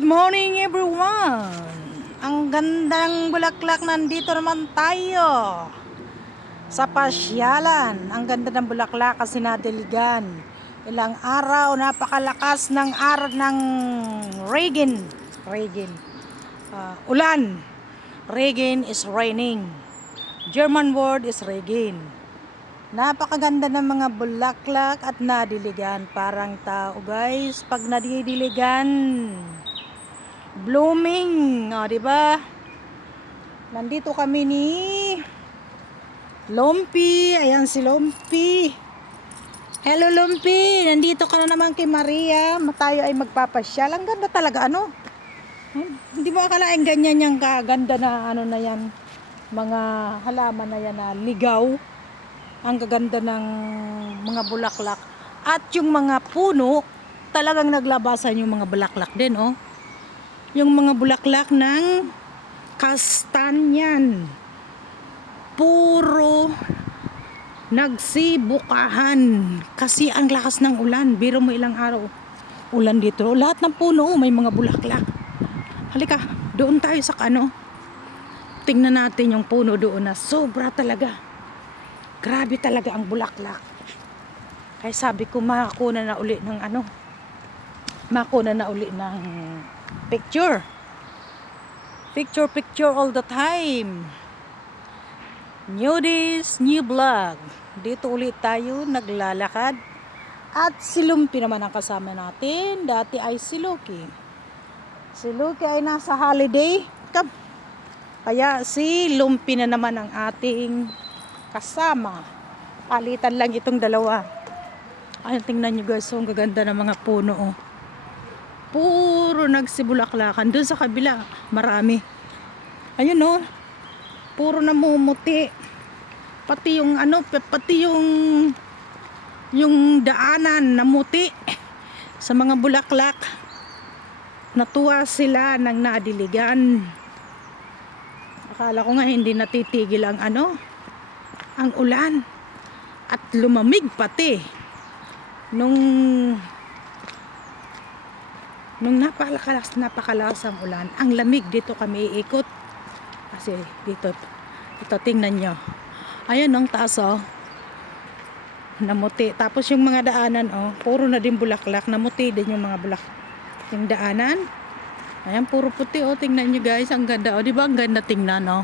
Good morning everyone! Ang gandang bulaklak, nandito naman tayo sa pasyalan. Ang ganda ng bulaklak kasi nadiligan. Ilang araw, napakalakas ng araw ng rain. Ulan. Rain is raining. German word is rain. Napakaganda ng mga bulaklak at nadiligan. Parang tao guys, pag nadidiligan, blooming, di ba? Nandito kami ni Lumpy. Ayan si Lumpy. Hello Lumpy, nandito ka na naman kay Maria. Tayo ay magpapasyal. Ang ganda talaga, ano? Hindi mo akalain ganyan yung kaganda na ano na yan, mga halaman na yan na ligaw. Ang gaganda ng mga bulaklak. At yung mga puno, talagang naglabasan yung mga bulaklak din, oh. Yung mga bulaklak ng kastanyan. Puro nagsibukahan. Kasi ang lakas ng ulan. Biro mo ilang araw. Ulan dito. Lahat ng puno, may mga bulaklak. Halika, doon tayo sa ano. Tingnan natin yung puno doon na sobra talaga. Grabe talaga ang bulaklak. Kaya sabi ko makakuna na uli ng ano. Makakuna na uli ng picture. Picture all the time. New days, new vlog. Dito ulit tayo naglalakad. At si Lumpy naman ang kasama natin. Dati ay si Loki. Si Loki ay nasa holiday. Kaya si Lumpy na naman ang ating kasama. Palitan lang itong dalawa. Ayun, tingnan nyo guys, ang gaganda ng mga puno, oh. Puro nagsibulaklakan. Doon sa kabila, marami. Ayun, oh. Puro namumuti. Pati yung ano, pati yung daanan namuti sa mga bulaklak. Natuwa sila ng nadiligan. Akala ko nga hindi natitigil ang ano, ang ulan. At lumamig pati nung napakalakas ang ulan. Ang lamig dito kami iikot. Kasi dito tingnan nyo. Ayan ang taas, oh. Namuti. Tapos yung mga daanan, oh, puro na din bulaklak. Namuti din yung mga bulaklak. Yung daanan. Ayan, puro puti, oh. Tingnan nyo guys. Ang ganda, oh. Diba ang ganda tingnan, oh.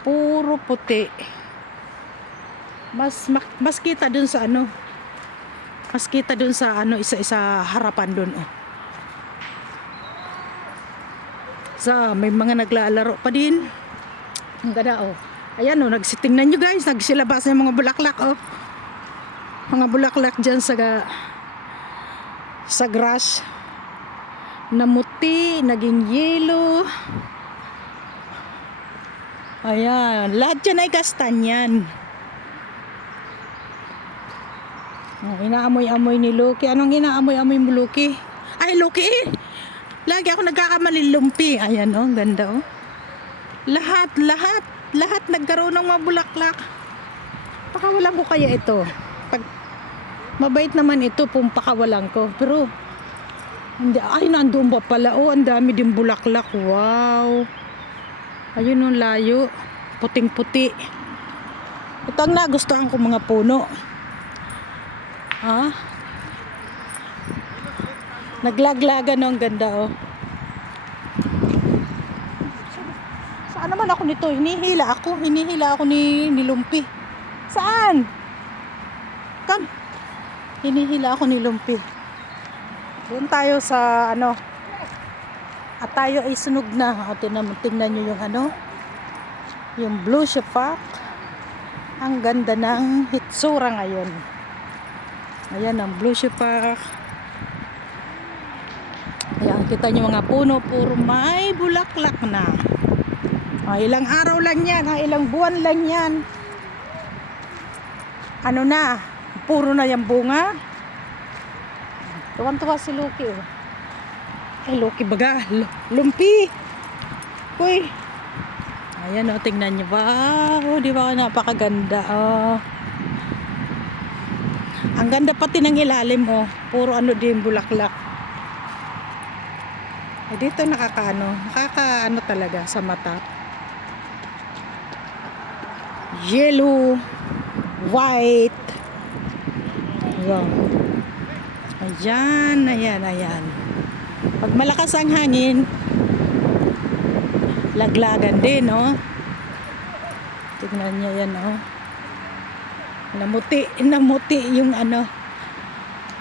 Puro puti. Mas kita dun sa ano. Mas kita dun sa ano, isa-isa harapan dun, oh. May mga naglalaro pa din. Ang ganda, oh. Ayan, oh, nagsitingnan nyo guys, nagsilabas ng mga bulaklak, oh. Mga bulaklak dyan sa grass. Namuti, naging yellow. Ayan, lahat dyan ay kastanyan. Oh, inaamoy-amoy ni Loki. Anong inaamoy-amoy mo, Loki? Ay, Loki! Lagi ako nagkakamali, Lumpy. Ayan, oh, ganda, oh. Lahat nagkaroon ng mga bulaklak. Pakawalan ko kaya ito. Pag mabait naman ito, pakawalan ko. Pero, hindi, ay, nandoon ba pala? Oh, ang dami din bulaklak. Wow! Ayun, oh, layo. Puting-puti. Ito ang nagustuhan ko mga puno. Ha? Naglaglagan, ang ganda, oh. Saan naman ako nito? Hinihila ako ni Lumpy. Saan? Come. Hinihila ako ni Lumpy. Doon tayo sa ano. At tayo ay sunog na. Tingnan nyo yung ano. Yung blue shepak. Ang ganda ng hitsura ngayon. Ayan ang blue shepak. Ayan, kita nyo mga puno, puro may bulaklak na. Ilang araw lang yan, ilang buwan lang yan. Ano na, puro na yung bunga. Tuwan-tuwa si Loki, oh. Ay, Loki baga, Lumpy. Uy. Ayan, oh, tingnan nyo ba? Oh, di ba napakaganda, oh. Ang ganda pati ng ilalim, oh. Puro ano din bulaklak. Dito nakakaano talaga sa mata. Yellow, white. Wow. Ayan. Pag malakas ang hangin, laglagan din, oh. Tignan niyo yan, oh. Namuti yung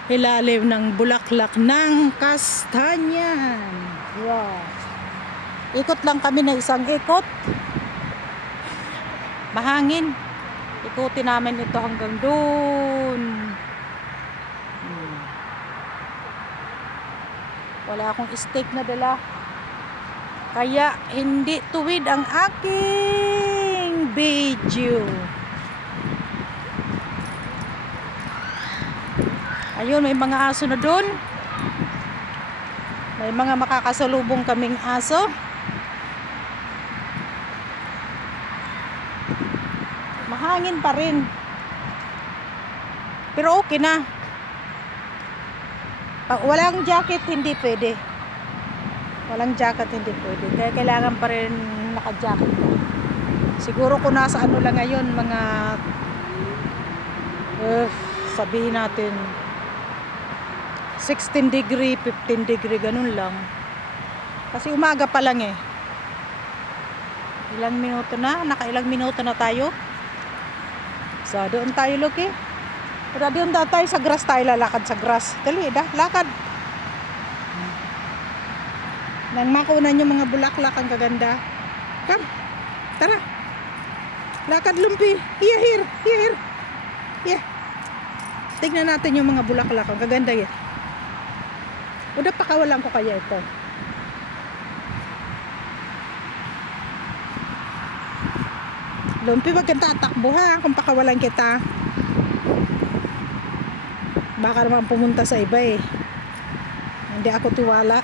ilalim ng bulaklak ng kastanyan. Wow. Ikot lang kami na isang ikot. Mahangin. Ikutin namin ito hanggang doon. Wala akong stick na dala. Kaya hindi tuwid ang aking video. Ayun, may mga aso na doon. May mga makakasalubong kaming aso. Mahangin pa rin. Pero okay na. Pag walang jacket, hindi pwede. Kaya kailangan pa rin naka-jacket. Siguro kung nasa lang ngayon, mga sabihin natin 16 degree, 15 degree, ganun lang. Kasi umaga pa lang eh. Ilang minuto na? Nakailang minuto na tayo? So, doon tayo, Loki. Pero doon tayo sa grass tayo, lalakad sa grass. Dali, lakad. Nang makunan yung mga bulaklak, ang kaganda. Come, tara. Lakad, Lumpi. Here. Yeah. Tignan natin yung mga bulaklak, ang kaganda yan. Udah pakawalan ko kaya ito. Lumpi, wag kang tatakbo ha, kung pakawalan kita. Baka naman pumunta sa iba eh. Hindi ako tiwala.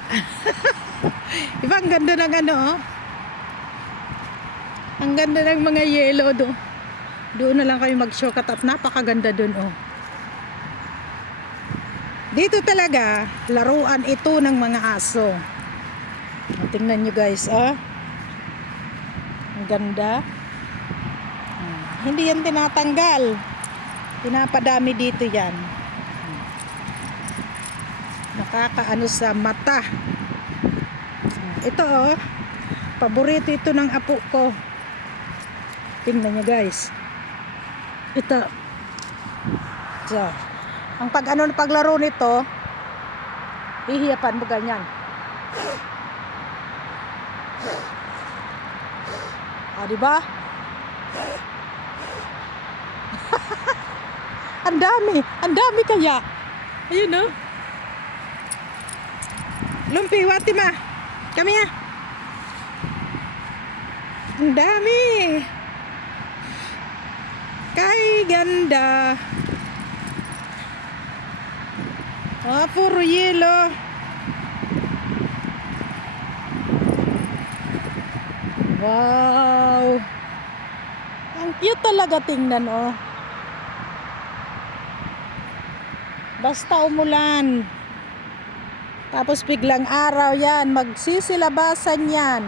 Iba, ang ganda ng oh. Ang ganda ng mga yellow do. Doon na lang kayo mag-shortcut at napakaganda doon, oh. Dito talaga, laruan ito ng mga aso. Tingnan nyo guys, oh. Ang ganda. Hindi yan tinatanggal. Pinapadami dito yan. Nakakaano sa mata. Ito, oh. Paborito ito ng apo ko. Tingnan nyo guys. Ito. So, ang paglaro nito, hihiyapan mo ganyan. Diba? Ang dami kaya. Ayun, no? Lumpi, Watima. Kami ya. Ang dami. Kay ganda. Puro yellow. Wow. Ang cute talaga tingnan, oh. Basta umulan. Tapos biglang araw yan. Magsisilabasan yan.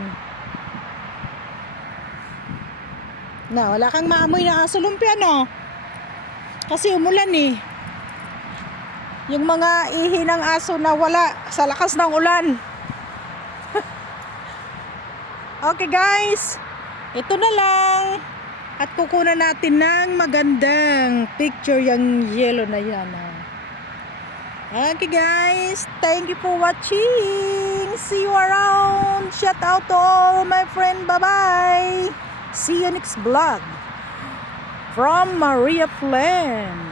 Na, wala kang maamoy na aso, Lumpi, ano? Kasi umulan eh. Yung mga ihi ng aso na wala sa lakas ng ulan. Okay guys, ito na lang. At kukunan natin ng magandang picture yung yellow na yan. Okay guys, thank you for watching. See you around. Shout out to all my friends. Bye-bye. See you next vlog. From Maria Flynn.